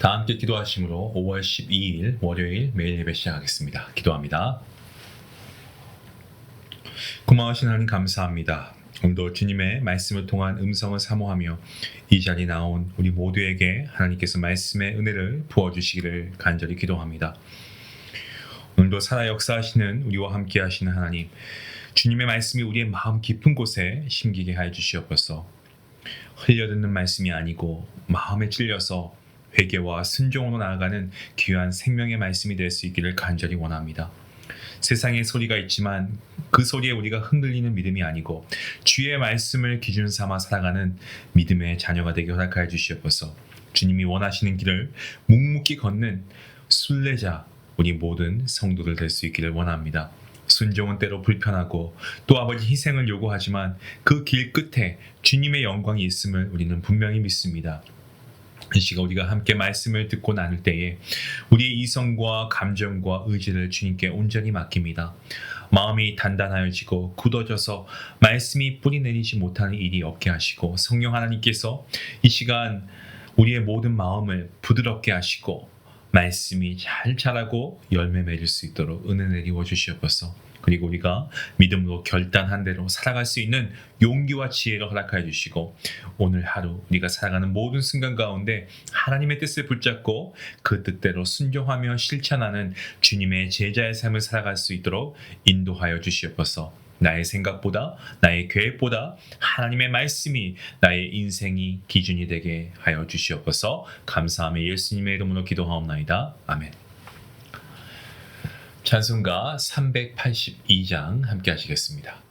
다 함께 기도하심으로 5월 12일 월요일 매일 예배 시작하겠습니다. 기도합니다. 고마우신 하나님 감사합니다. 오늘도 주님의 말씀을 통한 음성을 사모하며 이 자리에 나온 우리 모두에게 하나님께서 말씀의 은혜를 부어주시기를 간절히 기도합니다. 오늘도 살아 역사하시는 우리와 함께 하시는 하나님, 주님의 말씀이 우리의 마음 깊은 곳에 심기게 하여 주시옵소서. 흘려듣는 말씀이 아니고 마음에 찔려서 회개와 순종으로 나아가는 귀한 생명의 말씀이 될 수 있기를 간절히 원합니다. 세상에 소리가 있지만 그 소리에 우리가 흔들리는 믿음이 아니고 주의 말씀을 기준 삼아 살아가는 믿음의 자녀가 되게 허락하여 주시옵소서. 주님이 원하시는 길을 묵묵히 걷는 순례자 우리 모든 성도들 될 수 있기를 원합니다. 순종은 때로 불편하고 또 아버지 희생을 요구하지만 그 길 끝에 주님의 영광이 있음을 우리는 분명히 믿습니다. 이 시간 우리가 함께 말씀을 듣고 나눌 때에 우리의 이성과 감정과 의지를 주님께 온전히 맡깁니다. 마음이 단단하여지고 굳어져서 말씀이 뿌리 내리지 못하는 일이 없게 하시고, 성령 하나님께서 이 시간 우리의 모든 마음을 부드럽게 하시고 말씀이 잘 자라고 열매 맺을 수 있도록 은혜 내리워 주시옵소서. 그리고 우리가 믿음으로 결단한 대로 살아갈 수 있는 용기와 지혜를 허락하여 주시고, 오늘 하루 우리가 살아가는 모든 순간 가운데 하나님의 뜻을 붙잡고 그 뜻대로 순종하며 실천하는 주님의 제자의 삶을 살아갈 수 있도록 인도하여 주시옵소서. 나의 생각보다, 나의 계획보다 하나님의 말씀이 나의 인생이 기준이 되게 하여 주시옵소서. 감사하며 예수님의 이름으로 기도하옵나이다. 아멘. 찬송가 382장 함께 하시겠습니다.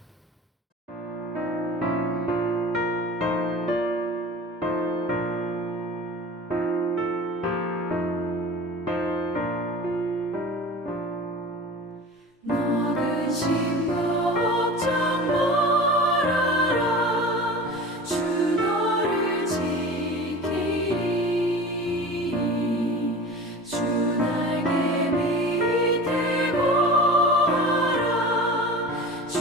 주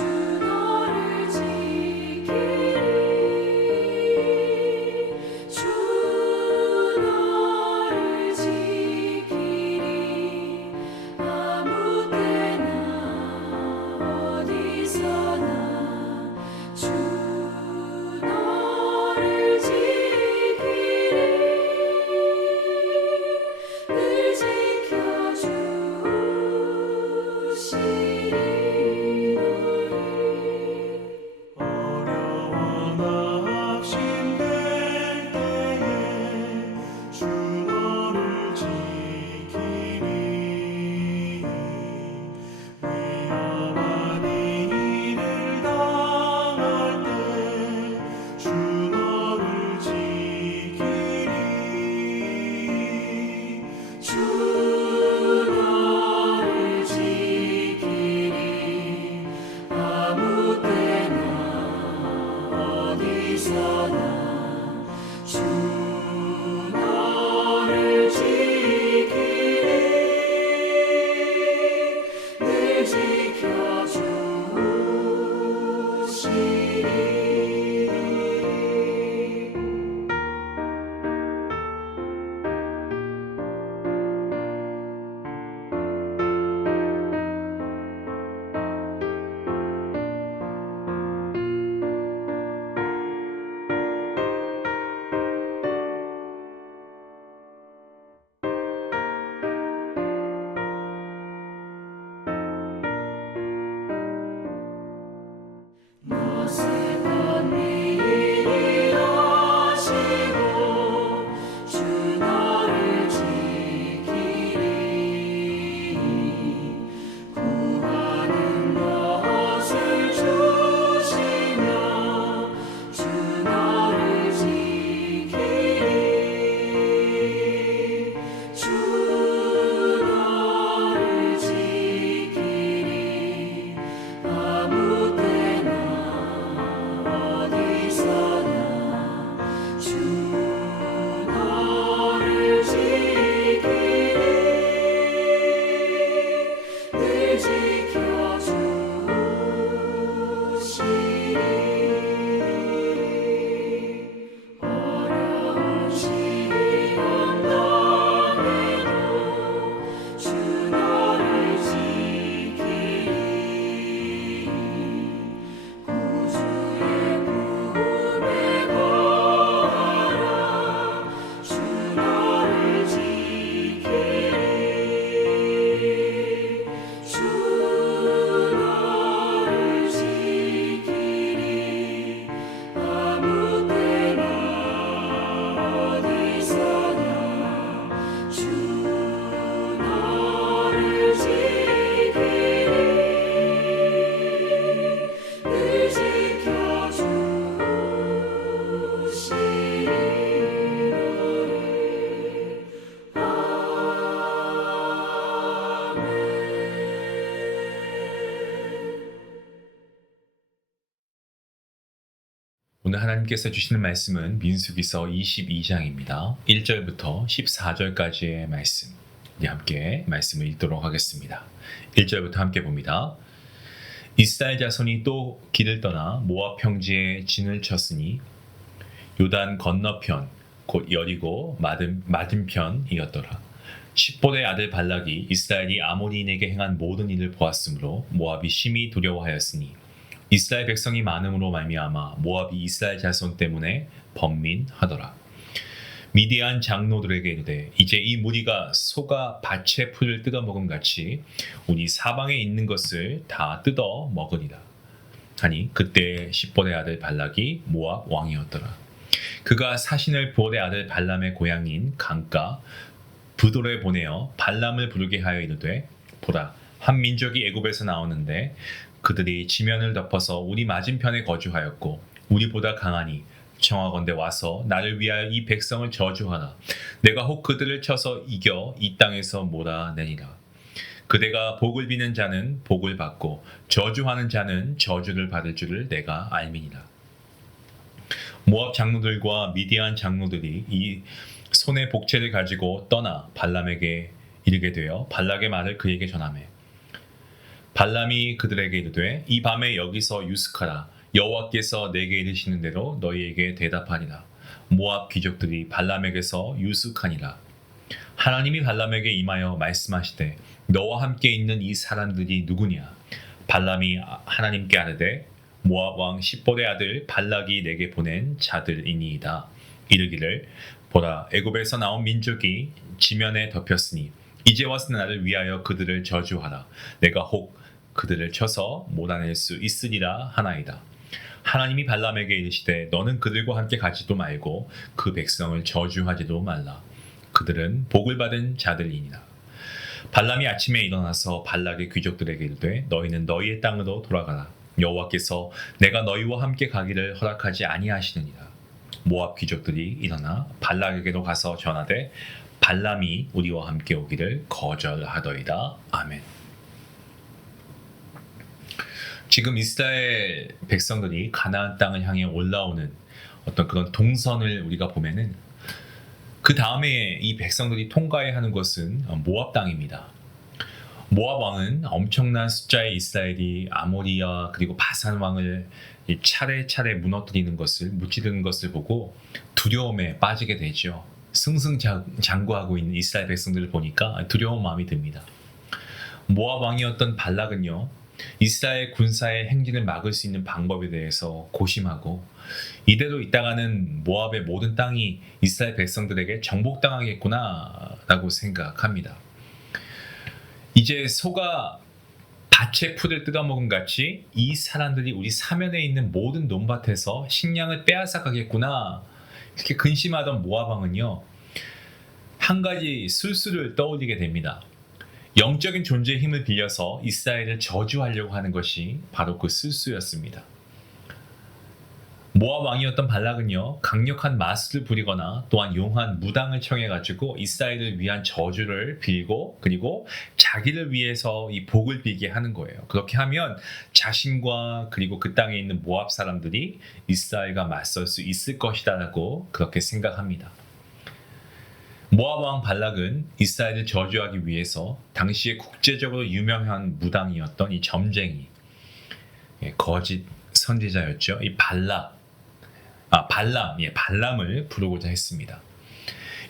오늘 하나님께서 주시는 말씀은 민수기서 22장입니다. 1절부터 14절까지의 말씀. 이제 함께 말씀을 읽도록 하겠습니다. 1절부터 함께 봅니다. 이스라엘 자손이 또 길을 떠나 모압 평지에 진을 쳤으니 요단 건너편 곧 여리고 맞은편이었더라. 십볼의 아들 발락이 이스라엘이 아모리인에게 행한 모든 일을 보았으므로 모압이 심히 두려워하였으니 이스라엘 백성이 많음으로 말미암아 모압이 이스라엘 자손 때문에 번민하더라. 미디안 장로들에게 이르되 이제 이 무리가 소가 밭의 풀을 뜯어 먹음 같이 우리 사방에 있는 것을 다 뜯어 먹으리라 하니 그때 십볼의 아들 발락이 모압 왕이었더라. 그가 사신을 볼의 아들 발람의 고향인 강가 브돌에 보내어 발람을 부르게 하여 이르되 보라 한 민족이 애굽에서 나오는데 그들이 지면을 덮어서 우리 맞은편에 거주하였고 우리보다 강하니 청하건대 와서 나를 위하여 이 백성을 저주하라. 내가 혹 그들을 쳐서 이겨 이 땅에서 몰아내리라. 그대가 복을 비는 자는 복을 받고 저주하는 자는 저주를 받을 줄을 내가 알미니라. 모압 장로들과 미디안 장로들이 이 손에 복채를 가지고 떠나 발람에게 이르게 되어 발락의 말을 그에게 전하매 발람이 그들에게 이르되 이 밤에 여기서 유숙하라. 여호와께서 내게 이르시는 대로 너희에게 대답하리라. 모압 귀족들이 발람에게서 유숙하니라. 하나님이 발람에게 임하여 말씀하시되 너와 함께 있는 이 사람들이 누구냐. 발람이 하나님께 아뢰되 모압 왕 십볼의 아들 발락이 내게 보낸 자들이니이다. 이르기를 보라 애굽에서 나온 민족이 지면에 덮였으니 이제 와서 나를 위하여 그들을 저주하라. 내가 혹 그들을 쳐서 몰아낼 수 있으리라 하나이다. 하나님이 발람에게 이르시되 너는 그들과 함께 가지도 말고 그 백성을 저주하지도 말라. 그들은 복을 받은 자들이니라. 발람이 아침에 일어나서 발락의 귀족들에게 이르되 너희는 너희의 땅으로 돌아가라. 여호와께서 내가 너희와 함께 가기를 허락하지 아니하시느니라. 모압 귀족들이 일어나 발락에게로 가서 전하되 발람이 우리와 함께 오기를 거절하더이다. 아멘. 지금 이스라엘 백성들이 가나안 땅을 향해 올라오는 어떤 그런 동선을 우리가 보면은 그 다음에 이 백성들이 통과해야 하는 것은 모압 땅입니다. 모압 왕은 엄청난 숫자의 이스라엘이 아모리아 그리고 바산 왕을 차례차례 무너뜨리는 것을 무찌르는 것을 보고 두려움에 빠지게 되죠. 승승장구하고 있는 이스라엘 백성들을 보니까 두려운 마음이 듭니다. 모압 왕이었던 발락은요. 이스라엘 군사의 행진을 막을 수 있는 방법에 대해서 고심하고 이대로 있다가는 모압의 모든 땅이 이스라엘 백성들에게 정복당하겠구나 라고 생각합니다. 이제 소가 밭의 풀을 뜯어먹은 같이 이 사람들이 우리 사면에 있는 모든 논밭에서 식량을 빼앗아 가겠구나 이렇게 근심하던 모압 왕은요 한 가지 술수를 떠올리게 됩니다. 영적인 존재의 힘을 빌려서 이스라엘을 저주하려고 하는 것이 바로 그 술수였습니다. 모압 왕이었던 발락은요 강력한 마술을 부리거나 또한 용한 무당을 청해가지고 이스라엘을 위한 저주를 빌고 그리고 자기를 위해서 이 복을 빌게 하는 거예요. 그렇게 하면 자신과 그리고 그 땅에 있는 모압 사람들이 이스라엘과 맞설 수 있을 것이다라고 그렇게 생각합니다. 모압 왕 발락은 이스라엘을 저주하기 위해서 당시에 국제적으로 유명한 무당이었던 이 점쟁이 거짓 선지자였죠. 이 발람을 부르고자 했습니다.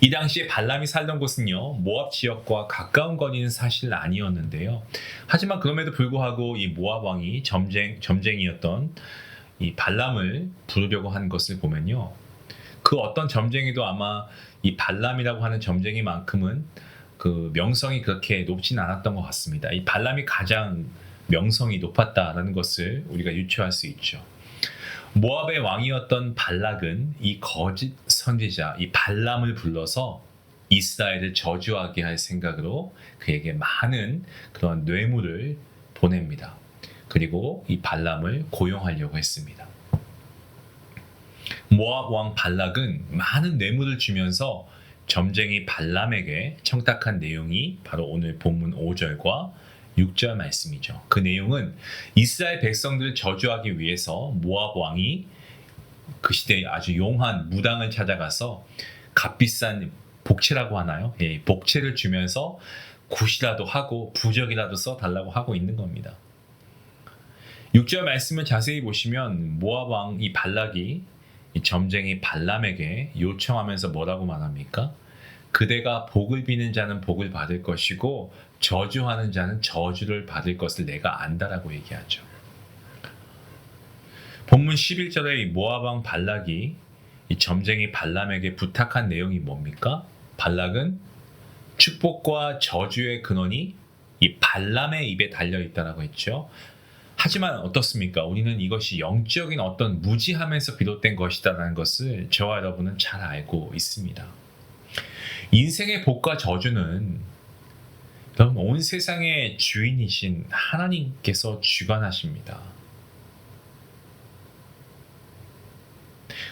이 당시에 발람이 살던 곳은요 모압 지역과 가까운 거리는 사실 아니었는데요. 하지만 그럼에도 불구하고 이 모압 왕이 점쟁이였던 이 발람을 부르려고 한 것을 보면요. 그 어떤 점쟁이도 아마 이 발람이라고 하는 점쟁이만큼은 그 명성이 그렇게 높진 않았던 것 같습니다. 이 발람이 가장 명성이 높았다라는 것을 우리가 유추할 수 있죠. 모압의 왕이었던 발락은 이 거짓 선지자 이 발람을 불러서 이스라엘을 저주하게 할 생각으로 그에게 많은 그런 뇌물을 보냅니다. 그리고 이 발람을 고용하려고 했습니다. 모압 왕 발락은 많은 뇌물을 주면서 점쟁이 발람에게 청탁한 내용이 바로 오늘 본문 5절과 6절 말씀이죠. 그 내용은 이스라엘 백성들을 저주하기 위해서 모압 왕이 그 시대에 아주 용한 무당을 찾아가서 값비싼 복채라고 하나요? 예, 복채를 주면서 굿이라도 하고 부적이라도 써달라고 하고 있는 겁니다. 6절 말씀을 자세히 보시면 모압 왕 이 발락이 이 점쟁이 발람에게 요청하면서 뭐라고 말합니까? 그대가 복을 비는 자는 복을 받을 것이고 저주하는 자는 저주를 받을 것을 내가 안다라고 얘기하죠. 본문 11절에 이 모압 왕 발락이 이 점쟁이 발람에게 부탁한 내용이 뭡니까? 발락은 축복과 저주의 근원이 이 발람의 입에 달려 있다라고 했죠. 하지만 어떻습니까? 우리는 이것이 영적인 어떤 무지함에서 비롯된 것이다라는 것을 저와 여러분은 잘 알고 있습니다. 인생의 복과 저주는 여러분 온 세상의 주인이신 하나님께서 주관하십니다.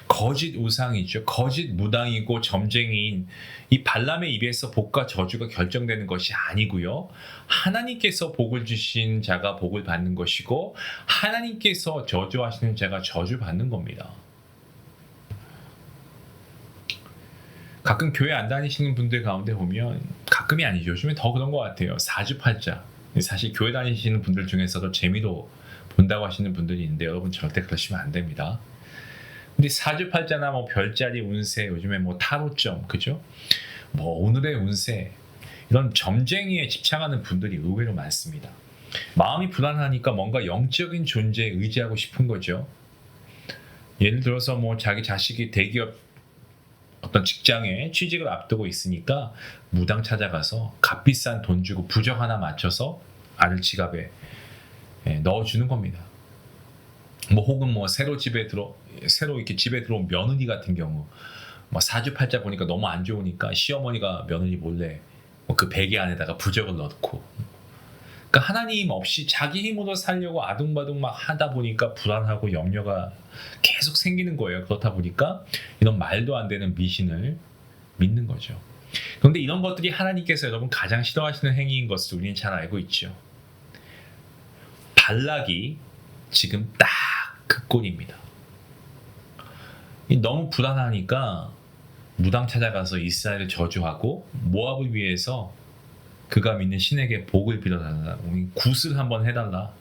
거짓 우상이죠. 거짓 무당이고 점쟁이인 이 발람의 입에서 복과 저주가 결정되는 것이 아니고요. 하나님께서 복을 주신 자가 복을 받는 것이고 하나님께서 저주하시는 자가 저주받는 겁니다. 가끔 교회 안 다니시는 분들 가운데 보면 가끔이 아니죠. 요즘에 더 그런 것 같아요. 사주팔자. 사실 교회 다니시는 분들 중에서도 재미로 본다고 하시는 분들이 있는데 여러분 절대 그러시면 안 됩니다. 근데 사주팔자나 뭐 별자리 운세, 요즘에 뭐 타로점, 그죠? 뭐 오늘의 운세, 이런 점쟁이에 집착하는 분들이 의외로 많습니다. 마음이 불안하니까 뭔가 영적인 존재에 의지하고 싶은 거죠. 예를 들어서 뭐 자기 자식이 대기업 어떤 직장에 취직을 앞두고 있으니까 무당 찾아가서 값비싼 돈 주고 부적 하나 맞춰서 아들 지갑에 넣어주는 겁니다. 뭐 혹은 뭐 새로 이렇게 집에 들어온 며느리 같은 경우 뭐 사주팔자 보니까 너무 안 좋으니까 시어머니가 며느리 몰래 뭐 그 베개 안에다가 부적을 넣고, 그러니까 하나님 없이 자기 힘으로 살려고 아둥바둥 막 하다 보니까 불안하고 염려가 계속 생기는 거예요. 그렇다 보니까 이런 말도 안 되는 미신을 믿는 거죠. 그런데 이런 것들이 하나님께서 여러분 가장 싫어하시는 행위인 것을 우리는 잘 알고 있죠. 발락이 지금 딱 그 꼴입니다. 너무 불안하니까 무당 찾아가서 이스라엘을 저주하고 모압을 위해서 그가 믿는 신에게 복을 빌어달라, 굿을 한번 해달라,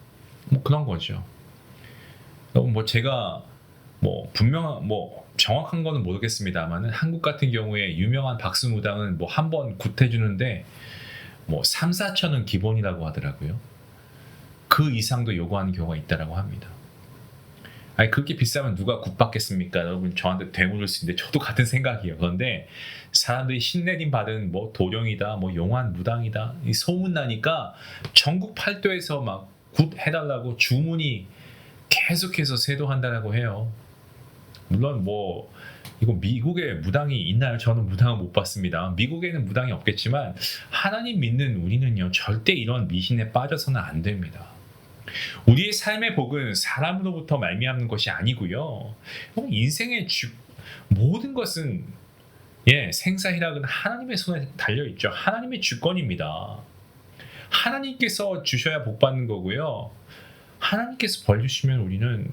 뭐 그런 거죠. 뭐 제가 뭐 분명 뭐 정확한 거는 모르겠습니다만은 한국 같은 경우에 유명한 박수 무당은 뭐 한 번 굿 해주는데 뭐 3, 4천은 기본이라고 하더라고요. 그 이상도 요구하는 경우가 있다라고 합니다. 아니 그렇게 비싸면 누가 굿 받겠습니까? 여러분 저한테 되물을 수 있는데 저도 같은 생각이에요. 그런데 사람들이 신내림 받은 뭐 도령이다, 뭐 용한 무당이다, 이 소문 나니까 전국 팔도에서 막 굿 해달라고 주문이 계속해서 쇄도한다라고 해요. 물론 뭐 이거 미국에 무당이 있나요? 저는 무당은 못 봤습니다. 미국에는 무당이 없겠지만 하나님 믿는 우리는요 절대 이런 미신에 빠져서는 안 됩니다. 우리의 삶의 복은 사람으로부터 말미암는 것이 아니고요. 인생의 모든 것은 생사희락은 하나님의 손에 달려있죠. 하나님의 주권입니다. 하나님께서 주셔야 복 받는 거고요. 하나님께서 벌 주시면 우리는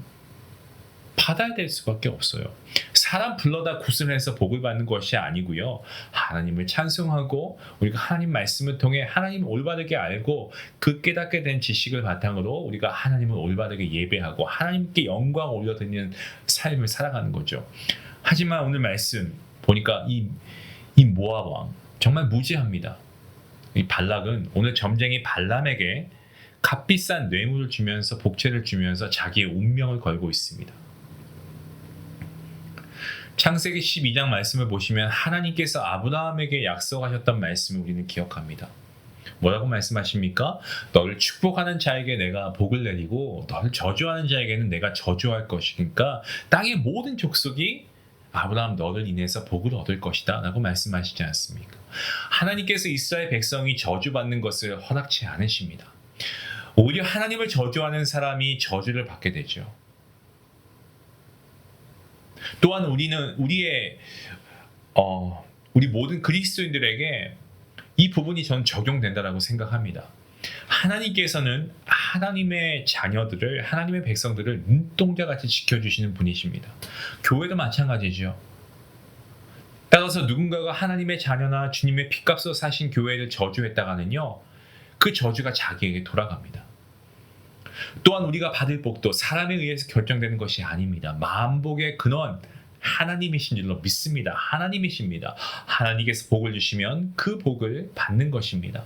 받아야 될 수밖에 없어요. 사람 불러다 굿을 해서 복을 받는 것이 아니고요. 하나님을 찬송하고 우리가 하나님 말씀을 통해 하나님을 올바르게 알고 그 깨닫게 된 지식을 바탕으로 우리가 하나님을 올바르게 예배하고 하나님께 영광을 올려드리는 삶을 살아가는 거죠. 하지만 오늘 말씀 보니까 이 모압 왕 정말 무지합니다. 이 발락은 오늘 점쟁이 발람에게 값비싼 뇌물을 주면서 복채를 주면서 자기의 운명을 걸고 있습니다. 창세기 12장 말씀을 보시면 하나님께서 아브라함에게 약속하셨던 말씀을 우리는 기억합니다. 뭐라고 말씀하십니까? 너를 축복하는 자에게 내가 복을 내리고 너를 저주하는 자에게는 내가 저주할 것이니까 땅의 모든 족속이 아브라함 너를 인해서 복을 얻을 것이다 라고 말씀하시지 않습니까? 하나님께서 이스라엘 백성이 저주받는 것을 허락치 않으십니다. 오히려 하나님을 저주하는 사람이 저주를 받게 되죠. 또한 우리는 우리 모든 그리스도인들에게 이 부분이 전 적용된다라고 생각합니다. 하나님께서는 하나님의 자녀들을, 하나님의 백성들을 눈동자같이 지켜주시는 분이십니다. 교회도 마찬가지죠. 따라서 누군가가 하나님의 자녀나 주님의 피값으로 사신 교회를 저주했다가는요, 그 저주가 자기에게 돌아갑니다. 또한 우리가 받을 복도 사람에 의해서 결정되는 것이 아닙니다. 만복의 근원 하나님이신 줄로 믿습니다. 하나님이십니다. 하나님께서 복을 주시면 그 복을 받는 것입니다.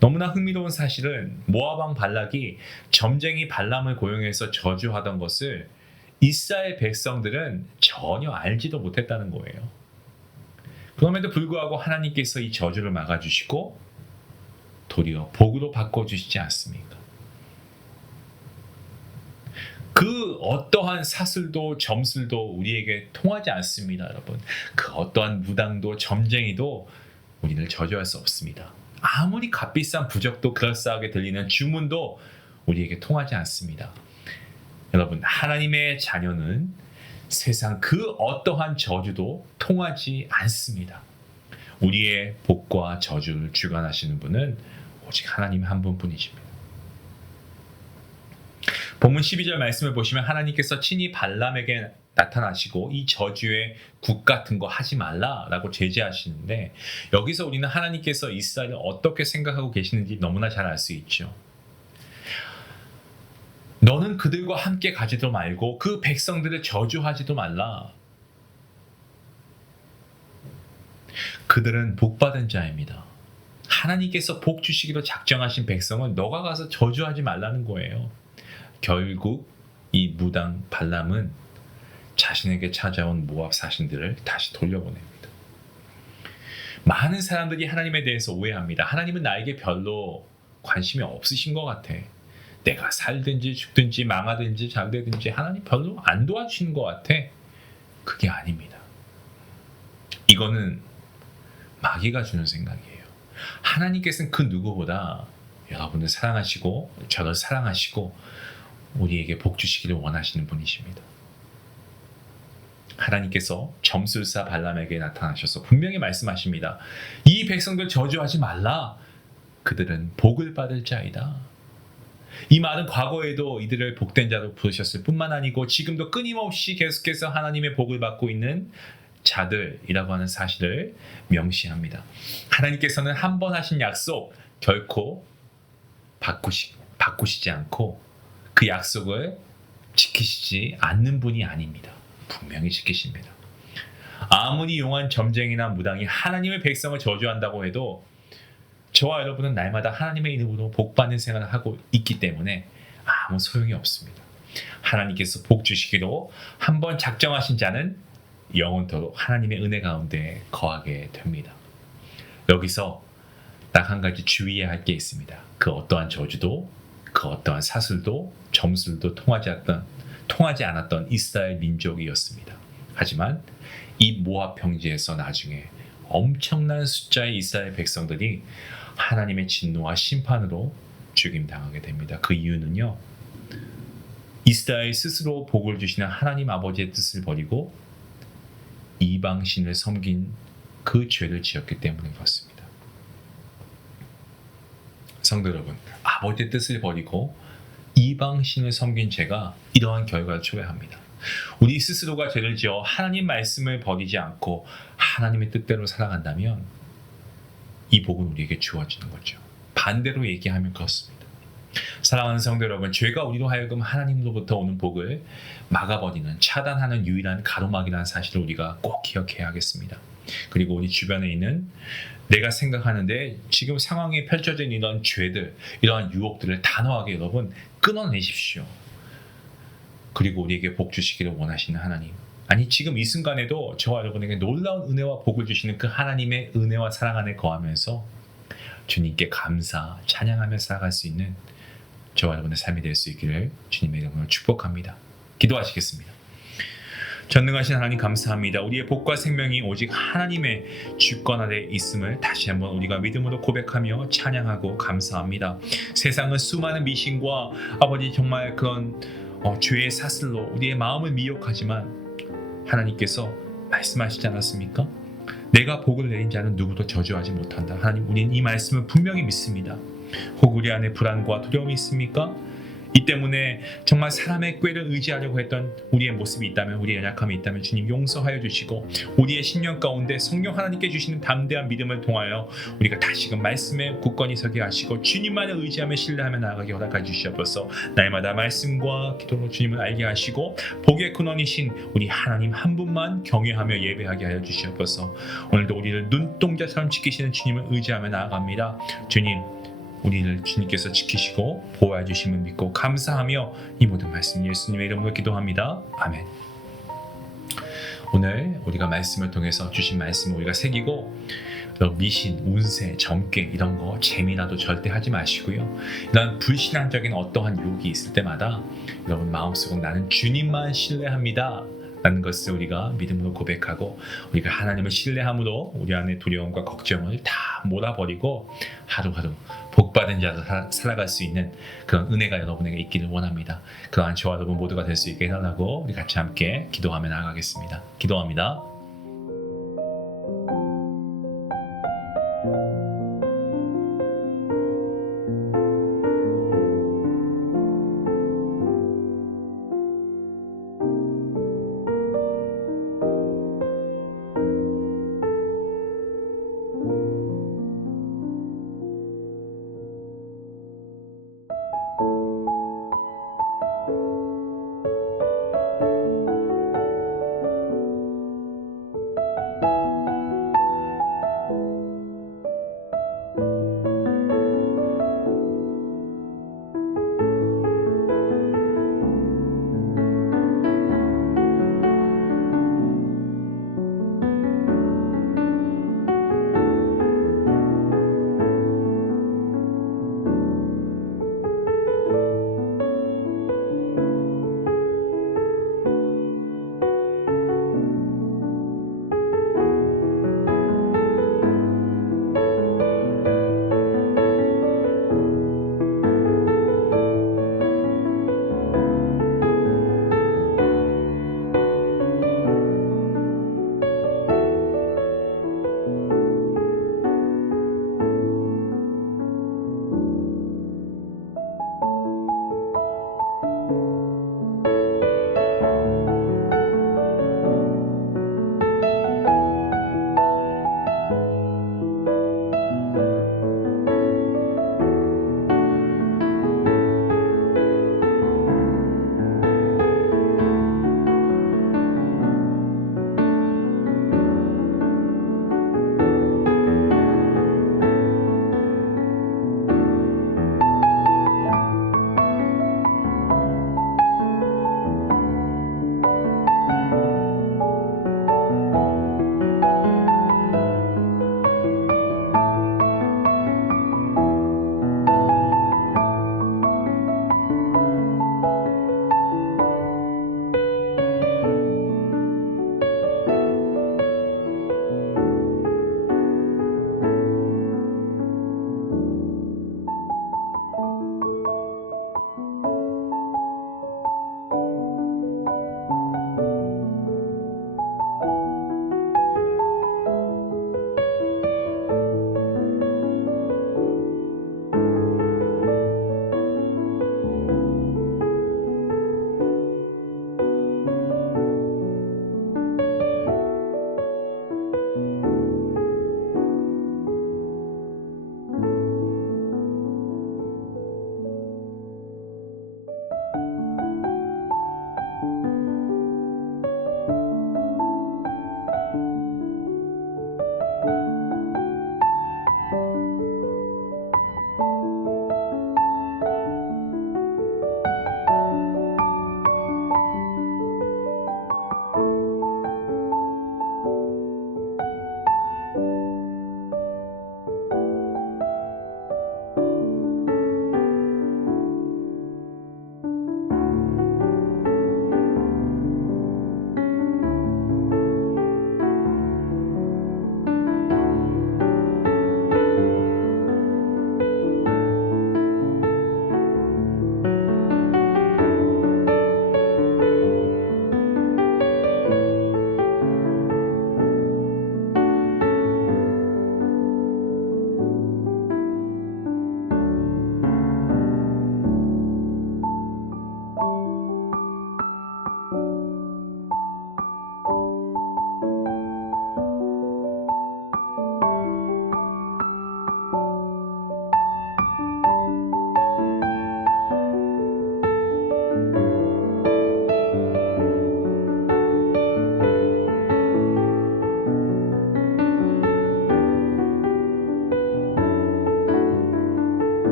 너무나 흥미로운 사실은 모압 왕 발락이 점쟁이 발람을 고용해서 저주하던 것을 이스라엘 백성들은 전혀 알지도 못했다는 거예요. 그럼에도 불구하고 하나님께서 이 저주를 막아주시고 도리어 복으로 바꿔주시지 않습니까? 그 어떠한 사슬도 점술도 우리에게 통하지 않습니다, 여러분. 그 어떠한 무당도 점쟁이도 우리를 저주할 수 없습니다. 아무리 값비싼 부적도 그럴싸하게 들리는 주문도 우리에게 통하지 않습니다. 여러분, 하나님의 자녀는 세상 그 어떠한 저주도 통하지 않습니다. 우리의 복과 저주를 주관하시는 분은 오직 하나님 한 분뿐이십니다. 본문 12절 말씀을 보시면 하나님께서 친히 발람에게 나타나시고 이 저주의 국 같은 거 하지 말라라고 제지하시는데, 여기서 우리는 하나님께서 이스라엘을 어떻게 생각하고 계시는지 너무나 잘 알 수 있죠. 너는 그들과 함께 가지도 말고 그 백성들을 저주하지도 말라. 그들은 복받은 자입니다. 하나님께서 복 주시기로 작정하신 백성은 너가 가서 저주하지 말라는 거예요. 결국 이 무당 발람은 자신에게 찾아온 모압 사신들을 다시 돌려보냅니다. 많은 사람들이 하나님에 대해서 오해합니다. 하나님은 나에게 별로 관심이 없으신 것 같아. 내가 살든지 죽든지 망하든지 잘되든지 하나님 별로 안 도와주시는 것 같아. 그게 아닙니다. 이거는 마귀가 주는 생각이에요. 하나님께서는 그 누구보다 여러분을 사랑하시고 저를 사랑하시고 우리에게 복 주시기를 원하시는 분이십니다. 하나님께서 점술사 발람에게 나타나셔서 분명히 말씀하십니다. 이 백성들 저주하지 말라. 그들은 복을 받을 자이다. 이 말은 과거에도 이들을 복된 자로 부르셨을 뿐만 아니고 지금도 끊임없이 계속해서 하나님의 복을 받고 있는 자들이라고 하는 사실을 명시합니다. 하나님께서는 한 번 하신 약속 결코 바꾸시지 않고 그 약속을 지키시지 않는 분이 아닙니다. 분명히 지키십니다. 아무리 용한 점쟁이나 무당이 하나님의 백성을 저주한다고 해도 저와 여러분은 날마다 하나님의 이름으로 복받는 생활을 하고 있기 때문에 아무 소용이 없습니다. 하나님께서 복 주시기로 한번 작정하신 자는 영원토록 하나님의 은혜 가운데 거하게 됩니다. 여기서 딱 한 가지 주의해야 할 게 있습니다. 그 어떠한 저주도 그 어떠한 사슬도 점술도 통하지 않았던 이스라엘 민족이었습니다. 하지만 이 모압 평지에서 나중에 엄청난 숫자의 이스라엘 백성들이 하나님의 진노와 심판으로 죽임당하게 됩니다. 그 이유는요, 이스라엘 스스로 복을 주시는 하나님 아버지의 뜻을 버리고 이방신을 섬긴 그 죄를 지었기 때문에 그렇습니다. 성도 여러분, 아버지의 뜻을 버리고 이방신을 섬긴 죄가 이러한 결과를 초래합니다. 우리 스스로가 죄를 지어 하나님 말씀을 버리지 않고 하나님의 뜻대로 살아간다면 이 복은 우리에게 주어지는 거죠. 반대로 얘기하면 그렇습니다. 사랑하는 성도 여러분, 죄가 우리로 하여금 하나님으로부터 오는 복을 막아버리는, 차단하는 유일한 가로막이라는 사실을 우리가 꼭 기억해야 하겠습니다. 그리고 우리 주변에 있는 내가 생각하는데 지금 상황에 펼쳐진 이런 죄들, 이러한 유혹들을 단호하게 여러분 끊어내십시오. 그리고 우리에게 복 주시기를 원하시는 하나님, 아니 지금 이 순간에도 저와 여러분에게 놀라운 은혜와 복을 주시는 그 하나님의 은혜와 사랑 안에 거하면서 주님께 감사, 찬양하며 살아갈 수 있는 저와 여러분의 삶이 될 수 있기를 주님의 이름으로 축복합니다. 기도하시겠습니다. 전능하신 하나님 감사합니다. 우리의 복과 생명이 오직 하나님의 주권 아래 있음을 다시 한번 우리가 믿음으로 고백하며 찬양하고 감사합니다. 세상은 수많은 미신과 아버지 정말 그런 죄의 사슬로 우리의 마음을 미혹하지만 하나님께서 말씀하시지 않았습니까? 내가 복을 내린 자는 누구도 저주하지 못한다. 하나님, 우리는 이 말씀을 분명히 믿습니다. 혹 우리 안에 불안과 두려움이 있습니까? 이 때문에 정말 사람의 꾀를 의지하려고 했던 우리의 모습이 있다면, 우리의 연약함이 있다면 주님 용서하여 주시고, 우리의 신령 가운데 성령 하나님께 주시는 담대한 믿음을 통하여 우리가 다시금 말씀에 굳건히 서게 하시고 주님만을 의지하며 신뢰하며 나아가게 허락해 주시옵소서. 날마다 말씀과 기도로 주님을 알게 하시고 복의 근원이신 우리 하나님 한 분만 경외하며 예배하게 하여 주시옵소서. 오늘도 우리를 눈동자처럼 지키시는 주님을 의지하며 나아갑니다. 주님, 우리를 주님께서 지키시고 보호해 주심을 믿고 감사하며 이 모든 말씀 예수님의 이름으로 기도합니다. 아멘. 오늘 우리가 말씀을 통해서 주신 말씀을 우리가 새기고, 미신, 운세, 점괘 이런 거 재미나도 절대 하지 마시고요. 이런 불신앙적인 어떠한 유혹이 있을 때마다 여러분 마음속으로 나는 주님만 신뢰합니다 라는 것을 우리가 믿음으로 고백하고, 우리가 하나님을 신뢰함으로 우리 안에 두려움과 걱정을 다 몰아버리고 하루하루 복받은 자로 살아갈 수 있는 그런 은혜가 여러분에게 있기를 원합니다. 그러한 저와 여러분 모두가 될 수 있게 해달라고 우리 같이 함께 기도하며 나아가겠습니다. 기도합니다.